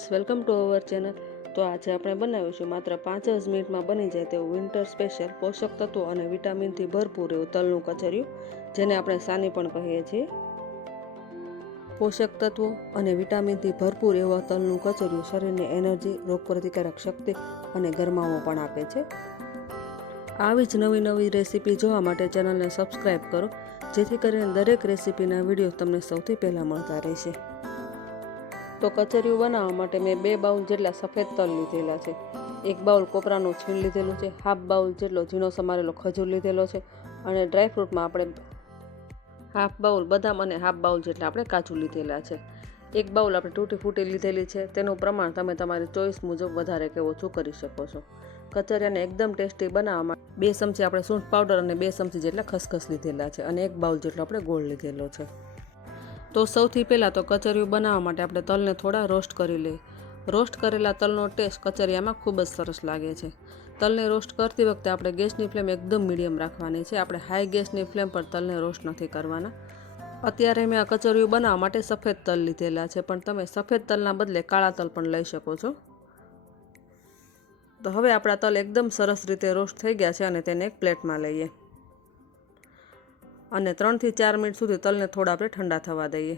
Friends welcome to our channel તો આજે આપણે બનાવીશું માત્ર પાંચ જ મિનિટમાં બની જાય તેવું વિન્ટર સ્પેશિયલ પોષક તત્વો અને વિટામિનથી ભરપૂર એવું તલનું કચરિયું, જેને આપણે સાની પણ કહીએ છીએ. પોષક તત્વો અને વિટામિનથી ભરપૂર એવા તલનું કચરિયું શરીરને એનર્જી રોગપ્રતિકારક શક્તિ અને ગરમાવો પણ આપે છે. આવી જ નવી નવી રેસીપી જોવા માટે ચેનલને સબસ્ક્રાઈબ કરો, જેથી કરીને દરેક રેસીપીના વીડિયો તમને સૌથી પહેલાં મળતા રહેશે. તો કચરિયું બનાવવા માટે મેં બે બાઉલ જેટલા સફેદ તલ લીધેલા છે. એક બાઉલ કોપરાનું છીણ લીધેલું છે, હાફ બાઉલ જેટલો ઝીણો સમારેલો ખજૂર લીધેલો છે અને ડ્રાયફ્રૂટમાં આપણે હાફ બાઉલ બદામ અને હાફ બાઉલ જેટલા આપણે કાજુ લીધેલા છે. એક બાઉલ આપણે તૂટી ફૂટી લીધેલી છે, તેનું પ્રમાણ તમે તમારી ચોઈસ મુજબ વધારે કે ઓછું કરી શકો છો. કચરિયાને એકદમ ટેસ્ટી બનાવવા માટે બે ચમચી આપણે સૂંઠ પાવડર અને બે ચમચી જેટલા ખસખસ લીધેલા છે અને એક બાઉલ જેટલો આપણે ગોળ લીધેલો છે. તો સૌથી પહેલાં તો કચરિયું બનાવવા માટે આપણે તલને થોડા રોસ્ટ કરી લઈએ. રોસ્ટ કરેલા તલનો ટેસ્ટ કચરિયામાં ખૂબ જ સરસ લાગે છે. તલને રોસ્ટ કરતી વખતે આપણે ગેસની ફ્લેમ એકદમ મીડિયમ રાખવાની છે. આપણે હાઈ ગેસની ફ્લેમ પર તલને રોસ્ટ નથી કરવાના. અત્યારે મેં આ કચરિયું બનાવવા માટે સફેદ તલ લીધેલા છે, પણ તમે સફેદ તલના બદલે કાળા તલ પણ લઈ શકો છો. તો હવે આપણા તલ એકદમ સરસ રીતે રોસ્ટ થઈ ગયા છે અને તેને એક પ્લેટમાં લઈએ. અને ત્રણથી ચાર મિનિટ સુધી તલને થોડા આપણે ઠંડા થવા દઈએ.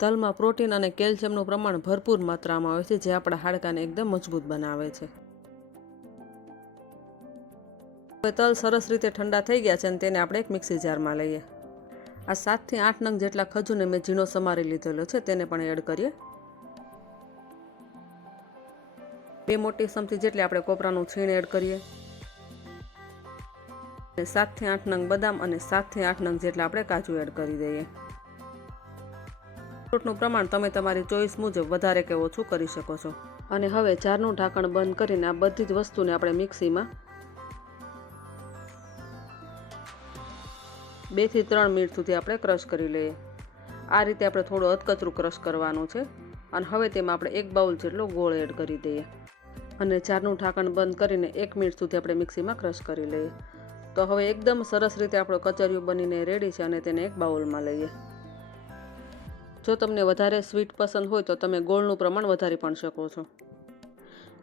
તલમાં પ્રોટીન અને કેલ્શિયમનું પ્રમાણ ભરપૂર માત્રામાં હોય છે, જે આપણા હાડકાને એકદમ મજબૂત બનાવે છે. હવે તલ સરસ રીતે ઠંડા થઈ ગયા છે અને તેને આપણે એક મિક્સી જારમાં લઈએ. આ સાતથી આઠ નંગ જેટલા ખજૂરને મેં ઝીણો સમારી લીધેલો છે, તેને પણ એડ કરીએ. બે મોટી ચમચી જેટલી આપણે કોપરાનું છીણ એડ કરીએ. સાતથી આઠ નંગ બદામ અને સાતથી આઠ નંગ જેટલા આપણે કાજુ એડ કરી દઈએ. ફ્રૂટનું પ્રમાણ તમે તમારી ચોઈસ મુજબ વધારે કે ઓછું કરી શકો છો. અને હવે જારનું ઢાંકણ બંધ કરીને આ બધી જ વસ્તુને આપણે મિક્સીમાં બેથી ત્રણ મિનિટ સુધી આપણે ક્રશ કરી લઈએ. આ રીતે આપણે થોડું અધકચરું ક્રશ કરવાનું છે અને હવે તેમાં આપણે એક બાઉલ જેટલો ગોળ એડ કરી દઈએ. અને જારનું ઢાંકણ બંધ કરીને એક મિનિટ સુધી આપણે મિક્સીમાં ક્રશ કરી લઈએ. તો હવે એકદમ સરસ રીતે આપણો કચરિયું બનીને રેડી છે અને તેને એક બાઉલમાં લઈએ. જો તમને વધારે સ્વીટ પસંદ હોય તો તમે ગોળનું પ્રમાણ વધારી પણ શકો છો.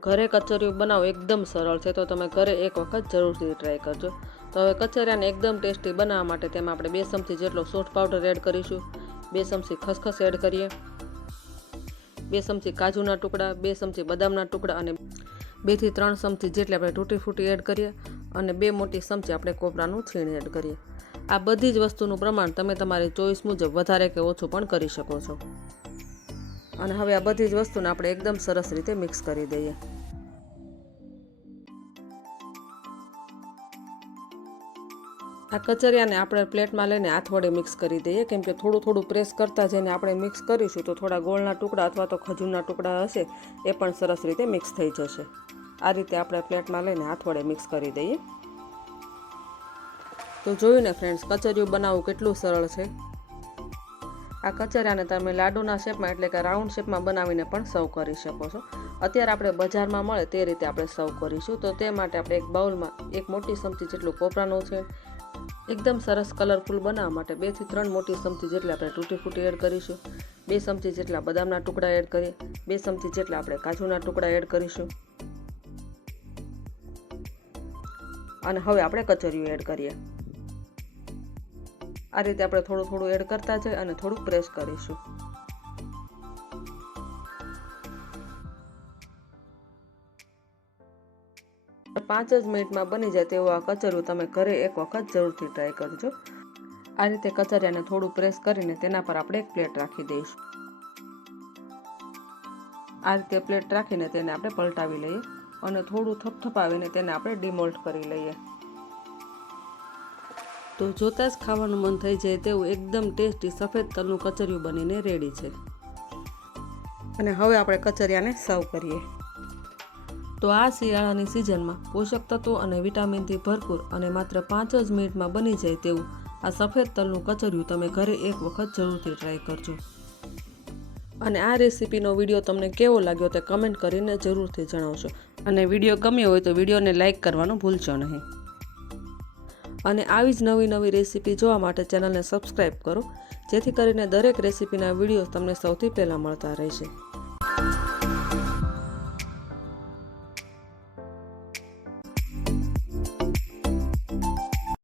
ઘરે કચરિયું બનાવો એકદમ સરળ છે તો તમે ઘરે એક વખત જરૂરથી ટ્રાય કરજો. તો હવે કચરિયાને એકદમ ટેસ્ટી બનાવવા માટે તેમાં આપણે બે ચમચી જેટલો સોટ પાવડર એડ કરીશું. બે ચમચી ખસખસ એડ કરીએ. બે ચમચી કાજુના ટુકડા, બે ચમચી બદામના ટુકડા અને બેથી ત્રણ ચમચી જેટલી આપણે તૂટી ફૂટી એડ કરીએ. અને બે મોટી ચમચી આપણે કોપરાનું છીણ એડ કરીએ. આ બધી જ વસ્તુનું પ્રમાણ તમે તમારી ચોઈસ મુજબ વધારે કે ઓછું પણ કરી શકો છો. અને હવે આ બધી જ વસ્તુને આપણે એકદમ સરસ રીતે મિક્સ કરી દઈએ. આ કચરિયાને આપણે પ્લેટમાં લઈને હાથ વડે મિક્સ કરી દઈએ. કેમ કે થોડું થોડું પ્રેસ કરતાં જઈને આપણે મિક્સ કરીશું તો થોડા ગોળના ટુકડા અથવા તો ખજૂરના ટુકડા હશે, એ પણ સરસ રીતે મિક્સ થઈ જશે. આ રીતે આપણે પ્લેટમાં લઈને હાથ વડે મિક્સ કરી દઈએ. તો જોયું ને ફ્રેન્ડ્સ કચરિયું બનાવવું કેટલું સરળ છે. આ કચરિયાને તમે લાડુના શેપમાં એટલે કે રાઉન્ડ શેપમાં બનાવીને પણ સર્વ કરી શકો છો. અત્યારે આપણે બજારમાં મળે તે રીતે આપણે સર્વ કરીશું. તો તે માટે આપણે એક બાઉલમાં એક મોટી ચમચી જેટલું કોપરાનું છે. એકદમ સરસ કલરફુલ બનાવવા માટે બેથી ત્રણ મોટી ચમચી જેટલી આપણે તૂટી ફૂટી એડ કરીશું. બે ચમચી જેટલા બદામના ટુકડા એડ કરીએ. બે ચમચી જેટલા આપણે કાજુના ટુકડા એડ કરીશું. અને હવે આપણે કચરિયું એડ કરીએ. આ રીતે આપણે થોડું થોડું એડ કરતા જઈએ અને થોડું પ્રેસ કરીશું. પાંચ જ મિનિટમાં બની જાય તેવું આ કચરિયું તમે ઘરે એક વખત જરૂરથી ટ્રાય કરજો. આ રીતે કચરિયાને થોડું પ્રેસ કરીને તેના પર આપણે એક પ્લેટ રાખી દઈશું. આ રીતે પ્લેટ રાખીને તેને આપણે પલટાવી લઈએ. અને થોડું થપથપાવીને તેને આપણે ડિમોલ્ટ કરી લઈએ. તો જોતાં જ ખાવાનું મન થઈ જાય તેવું એકદમ ટેસ્ટી સફેદ તલનું કચરિયું બનીને રેડી છે. અને હવે આપણે કચરિયાને સર્વ કરીએ. તો આ શિયાળાની સિઝનમાં પોષક તત્વો અને વિટામિનથી ભરપૂર અને માત્ર પાંચ જ મિનિટમાં બની જાય તેવું આ સફેદ તલનું કચરિયું તમે ઘરે એક વખત જરૂરથી ટ્રાય કરજો. અને આ રેસીપીનો વીડિયો તમને કેવો લાગ્યો તે કમેન્ટ કરીને જરૂરથી જણાવશો અને વીડિયો ગમ્યો હોય તો વિડીયોને લાઇક કરવાનું ભૂલશો નહીં. અને આવી જ નવી નવી રેસીપી જોવા માટે ચેનલને સબસ્ક્રાઈબ કરો, જેથી કરીને દરેક રેસીપીના વીડિયો તમને સૌથી પહેલાં મળતા રહેશે.